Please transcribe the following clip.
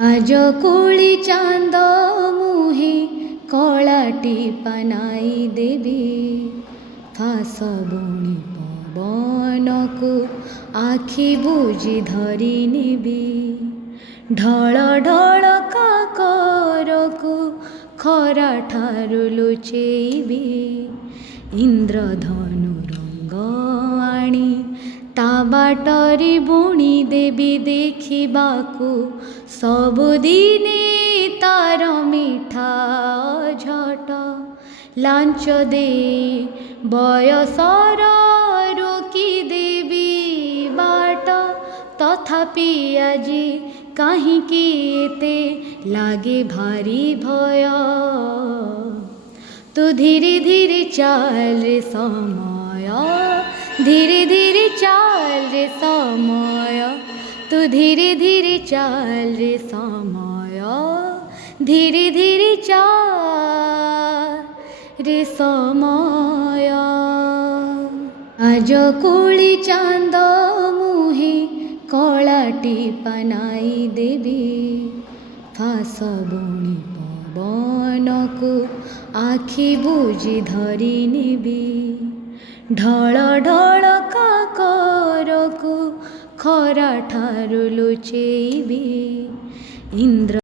আজ কুলি চাঁদ মুহে কলাটি পানাই দেবী ফাঁস বুଣି পবনকু আখি বুজি ধরি নেবি ঢଳ ঢଳ କାକରକୁ ଖରା ଠାରୁ ଲୁଚେଇବି ଇନ୍ଦ୍ରଧନୁ ରଙ୍ଗ ଆଣି ତା ବାଟରେ ବୁଣି ଦେବି ଦେଖିବାକୁ ସବୁଦିନେ ତାର ମିଠା ଝଟ ଲାଞ୍ଚ ଦେଇ ବୟସର ରୋକି ଦେବି ବାଟ ତଥାପି ଆଜି କାହିଁକି ଏତେ ଲାଗେ ଭାରି ଭୟ ତୁ ଧୀରେ ଧୀରେ ଚାଲ ରେ ସମୟ ଧୀରେ ଧୀରେ ଚାଲ রে সময় তু ধীরে ধীরে চাল রে সময় ধীরে ধীরে চাল রে সময় আজ কুলি চাঁদ মুহে কলাটি পানাই দেবী ফাঁস বুଣି পবনকু আখি বুজি ধরি নেবি ঢଳ ঢଳ କାକରକୁ ଖରା ଠାରୁ ଲୁଚେଇବି ଇନ୍ଦ୍ର